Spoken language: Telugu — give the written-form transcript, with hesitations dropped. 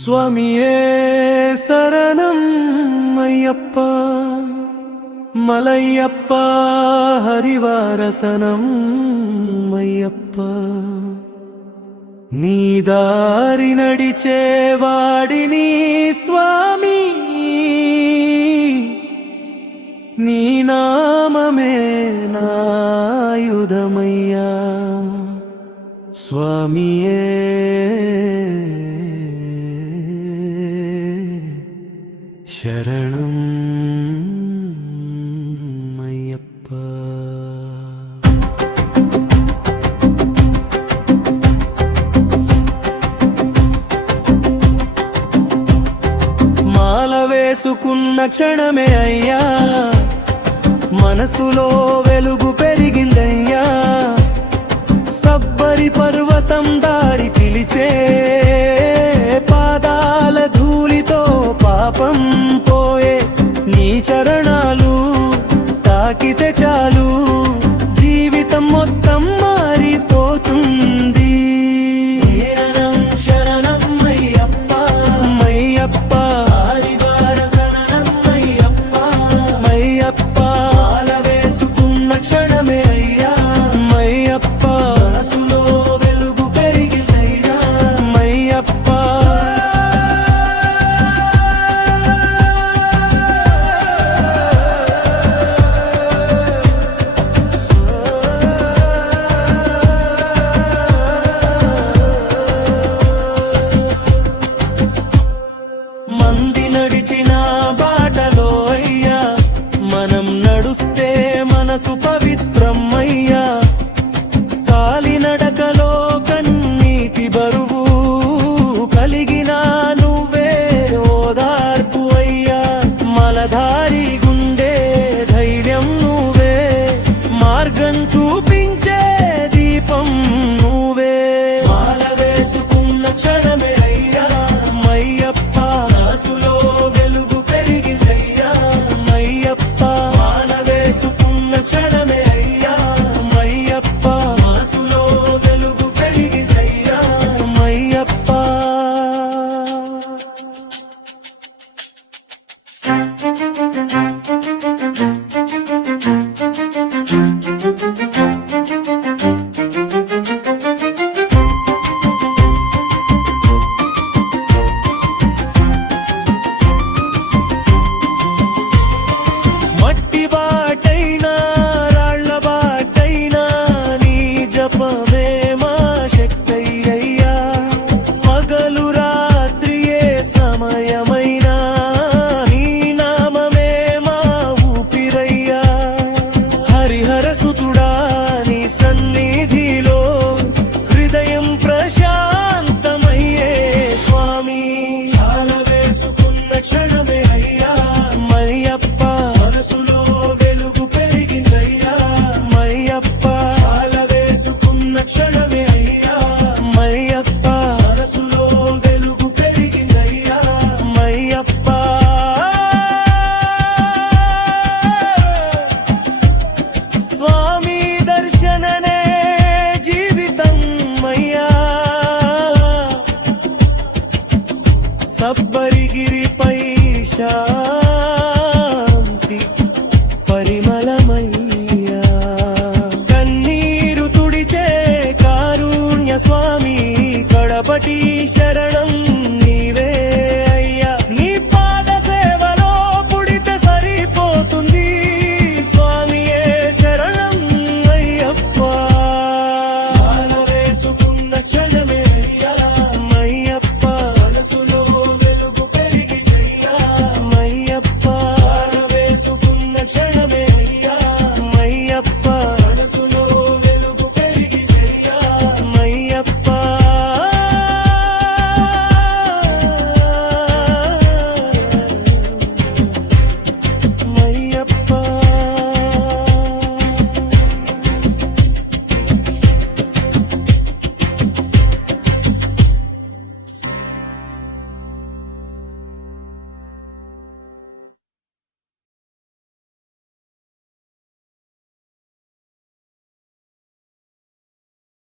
స్వామియే శరణం అయ్యప్ప మలయ్యప్ప హరివారసనం అయ్యప్ప నీ దారి నడిచేవాడిని స్వామి నీ నామమే నాయుధమయ్యా స్వామియే శరణం అయ్యప్ప మాల వేసుకున్న క్షణమే అయ్యా మనసులో వెలుగు పెరిగిందయ్యా సబ్బరి పర్వతం దారి పిలిచే పాదాల ధూళితో పాపం పోయే నీ చరణాలు తాకితే చాలు జీవితం మొత్తం మారిపోతుంది శరణం శరణం అయ్యప్ప మయ్యప్ప హరివారసనం మయ్యప్ప మయ్యప్ప మాల వేసుకున్న క్షణమే అయ్యా మయ్యప్ప మనసులో వెలుగు పెరిగిందయ్యా మయ్యప్ప మంది నడిచిన బాటలో అయ్యా మనం నడుస్తే మనసు పవిత్రం అయ్యా కాలినడకలో కన్నీటి బరువు కలిగిన నువ్వే ఓదార్పు అయ్యా మలధారి గుండె ధైర్యం నువ్వే మార్గం చూపించే దీపం నువ్వే మాల వేసుకున్న క్షణమే అయ్యా మయ్యప్ప మనసులో వెలుగు పెరిగిందయ్యా మయ్యప్ప మాల వేసుకున్న క్షణమే అయ్యా మయ్యప్ప మనసులో వెలుగు పెరిగిందయ్యా మయ్యప్ప మట్టి బాటైనా రాళ్ల బాటైనా నీ జపమే మా శక్తయ్యా పగలు రాత్రియే సమయమైనా నీ నామమే మా ఊపిరయ్యా హరిహర సుతుడా నీ సన్నిధిలో హృదయం ప్రశాంతమయ్యే స్వామి మాల వేసుకున్న క్షణమే అయ్యా మయ్యప్ప మనసులో వెలుగు పెరిగిందయ్యా మయ్యప్ప మాల వేసుకున్న క్షణమే అయ్యా మయ్యప్ప మనసులో వెలుగు పెరిగిందయ్యా మయ్యప్ప స్వామి దర్శననే జీవితం అయ్యా సబ్బరిగిరిపై శాంతి పరిమళమయ్యా కన్నీరు తుడిచే కారుణ్య స్వామి కడపటి శరణం